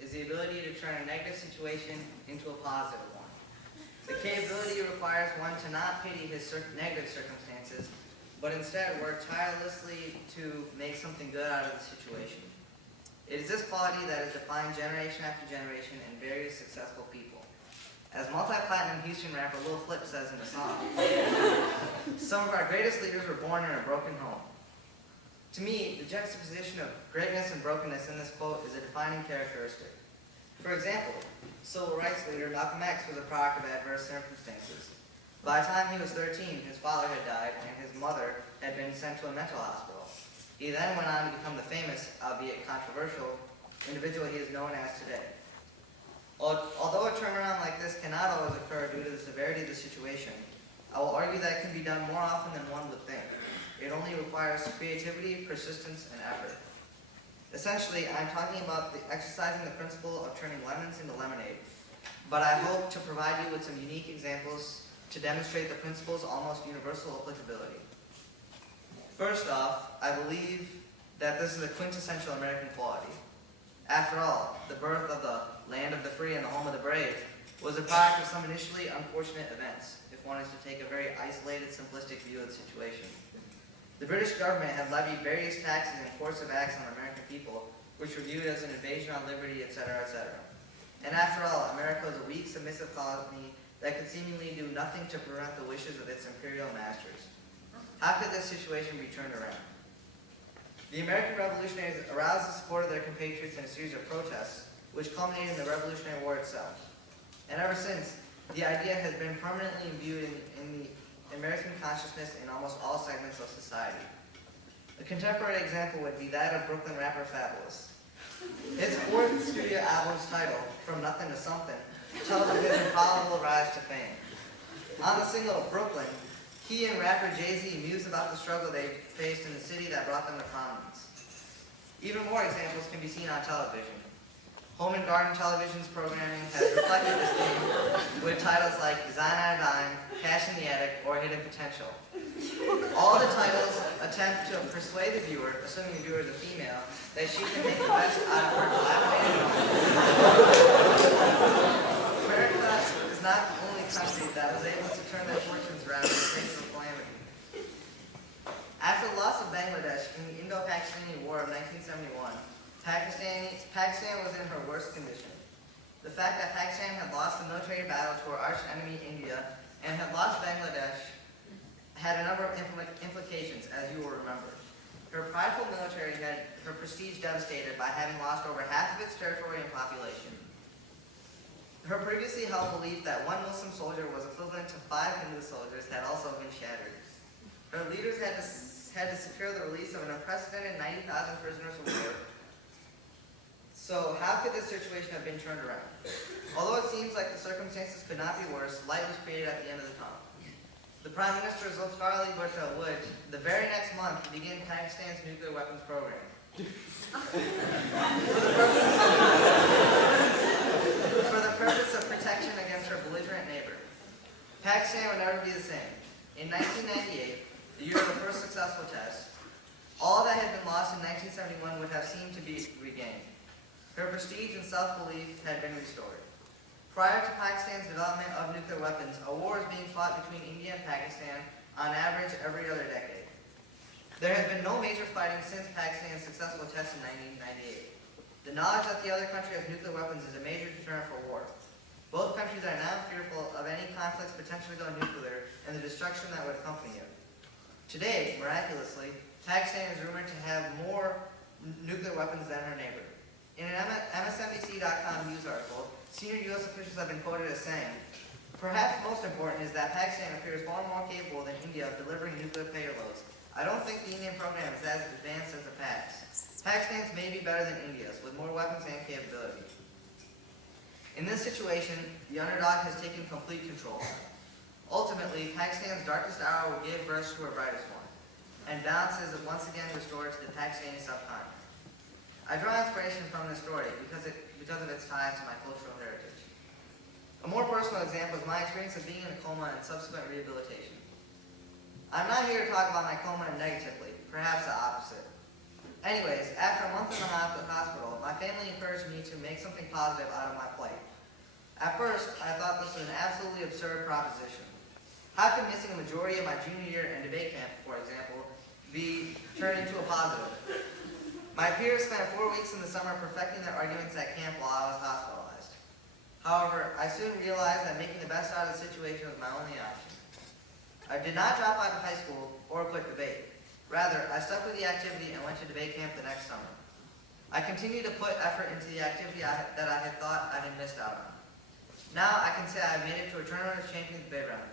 is the ability to turn a negative situation into a positive one. The capability requires one to not pity his negative circumstances, but instead work tirelessly to make something good out of the situation. It is this quality that has defined generation after generation in various successful people. As multi-platinum Houston rapper Lil Flip says in the song, some of our greatest leaders were born in a broken home. To me, the juxtaposition of greatness and brokenness in this quote is a defining characteristic. For example, civil rights leader Malcolm X was a product of adverse circumstances. By the time he was 13, his father had died and his mother had been sent to a mental hospital. He then went on to become the famous, albeit controversial, individual he is known as today. Although a turnaround like this cannot always occur due to the severity of the situation, I will argue that it can be done more often than one would think. It only requires creativity, persistence, and effort. Essentially, I'm talking about exercising the principle of turning lemons into lemonade, but I hope to provide you with some unique examples to demonstrate the principle's almost universal applicability. First off, I believe that this is a quintessential American quality. After all, the birth of the land of the free and the home of the brave was a product of some initially unfortunate events, if one is to take a very isolated, simplistic view of the situation. The British government had levied various taxes and coercive acts on the American people, which were viewed as an invasion on liberty, etc., etc. And after all, America was a weak, submissive colony that could seemingly do nothing to prevent the wishes of its imperial masters. How could this situation be turned around? The American revolutionaries aroused the support of their compatriots in a series of protests, which culminated in the Revolutionary War itself. And ever since, the idea has been permanently imbued in the American consciousness in almost all segments of society. A contemporary example would be that of Brooklyn rapper Fabulous. His fourth studio album's title, From Nothing to Something, tells of his improbable rise to fame. On the single Brooklyn, he and rapper Jay-Z mused about the struggle they faced in the city that brought them to prominence. Even more examples can be seen on television. Home and Garden Television's programming has reflected this theme with titles like Design on a Dime, Cash in the Attic, or Hidden Potential. All the titles attempt to persuade the viewer, assuming the viewer is a female, that she can make the best out of her dilapidated home. America is not the only country that was able to turn their fortunes around in the face of calamity. After the loss of Bangladesh in the Indo-Pakistani War of 1971, Pakistan was in her worst condition. The fact that Pakistan had lost the military battle to her arch enemy India and had lost Bangladesh had a number of implications, as you will remember. Her prideful military had her prestige devastated by having lost over half of its territory and population. Her previously held belief that one Muslim soldier was equivalent to 5 Hindu soldiers had also been shattered. Her leaders had to secure the release of an unprecedented 90,000 prisoners of war. So how could this situation have been turned around? Although it seems like the circumstances could not be worse, light was created at the end of the tunnel. The Prime Minister Zulfikar Ali Bhutto would, the very next month, begin Pakistan's nuclear weapons program. For the purpose of protection against her belligerent neighbor. Pakistan would never be the same. In 1998, the year of the first successful test, all that had been lost in 1971 would have seemed to be regained. Her prestige and self-belief had been restored. Prior to Pakistan's development of nuclear weapons, a war was being fought between India and Pakistan on average every other decade. There has been no major fighting since Pakistan's successful test in 1998. The knowledge that the other country has nuclear weapons is a major deterrent for war. Both countries are now fearful of any conflicts potentially going nuclear and the destruction that would accompany it. Today, miraculously, Pakistan is rumored to have more nuclear weapons than her neighbor. In an MSNBC.com news article, senior U.S. officials have been quoted as saying, "Perhaps most important is that Pakistan appears far more capable than India of delivering nuclear payloads. I don't think the Indian program is as advanced as the past. Pakistan's may be better than India's, with more weapons and capability." In this situation, the underdog has taken complete control. Ultimately, Pakistan's darkest hour will give birth to her brightest one, and balance is once again restored to the Pakistani subcontinent. I draw inspiration from this story because of its ties to my cultural heritage. A more personal example is my experience of being in a coma and subsequent rehabilitation. I'm not here to talk about my coma negatively, perhaps the opposite. Anyways, after a month and a half at the hospital, my family encouraged me to make something positive out of my plight. At first, I thought this was an absolutely absurd proposition. How could missing a majority of my junior year and debate camp, for example, be turned into a positive? My peers spent 4 weeks in the summer perfecting their arguments at camp while I was hospitalized. However, I soon realized that making the best out of the situation was my only option. I did not drop out of high school or quit debate. Rather, I stuck with the activity and went to debate camp the next summer. I continued to put effort into the activity that I had thought I had missed out on. Now I can say I have made it to a Tournament of Champions debate round.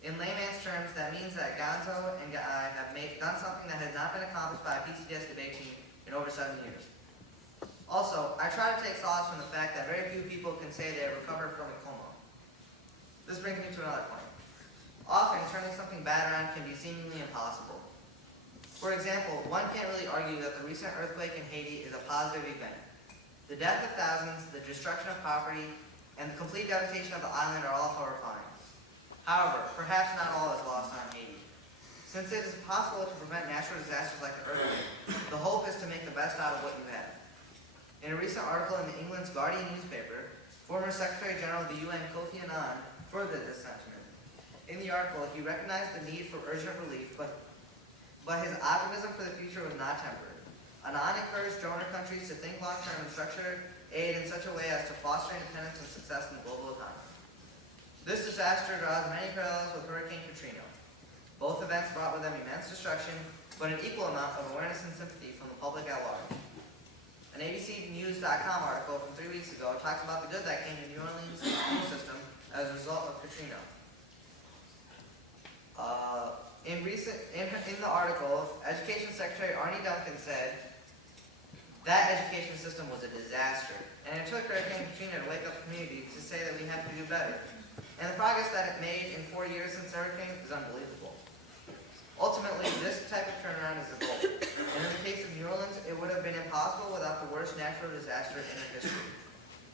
In layman's terms, that means that Gonzo and I have done something that has not been accomplished by a PCDS debate team in over 7 years. Also, I try to take solace from the fact that very few people can say they have recovered from a coma. This brings me to another point. Often, turning something bad around can be seemingly impossible. For example, one can't really argue that the recent earthquake in Haiti is a positive event. The death of thousands, the destruction of property, and the complete devastation of the island are all horrifying. However, perhaps not all is lost on Haiti. Since it is possible to prevent natural disasters like the earthquake, the hope is to make the best out of what you have. In a recent article in the England's Guardian newspaper, former Secretary General of the UN Kofi Annan furthered this sentiment. In the article, he recognized the need for urgent relief, but his optimism for the future was not tempered. Annan encouraged donor countries to think long-term and structure aid in such a way as to foster independence and success in the global economy. This disaster draws many parallels with Hurricane Katrina. Both events brought with them immense destruction, but an equal amount of awareness and sympathy from the public at large. An ABCnews.com article from 3 weeks ago talks about the good that came to New Orleans' school system as a result of Katrina. In the article, Education Secretary Arne Duncan said that education system was a disaster, and it took Hurricane Katrina to wake up the community to say that we have to do better. And the progress that it made in 4 years since the hurricane is unbelievable. Ultimately, this type of turnaround is the goal. And in the case of New Orleans, it would have been impossible without the worst natural disaster in our history.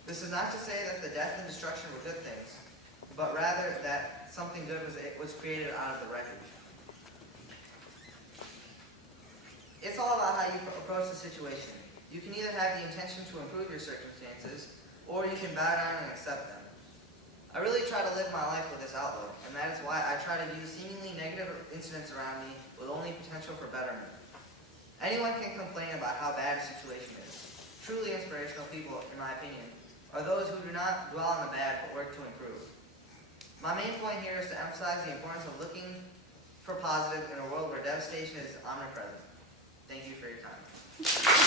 This is not to say that the death and destruction were good things, but rather that something good was created out of the wreckage. It's all about how you approach the situation. You can either have the intention to improve your circumstances, or you can bow down and accept them. I really try to live my life with this outlook, and that is why I try to view seemingly negative incidents around me with only potential for betterment. Anyone can complain about how bad a situation is. Truly inspirational people, in my opinion, are those who do not dwell on the bad but work to improve. My main point here is to emphasize the importance of looking for positive in a world where devastation is omnipresent. Thank you for your time.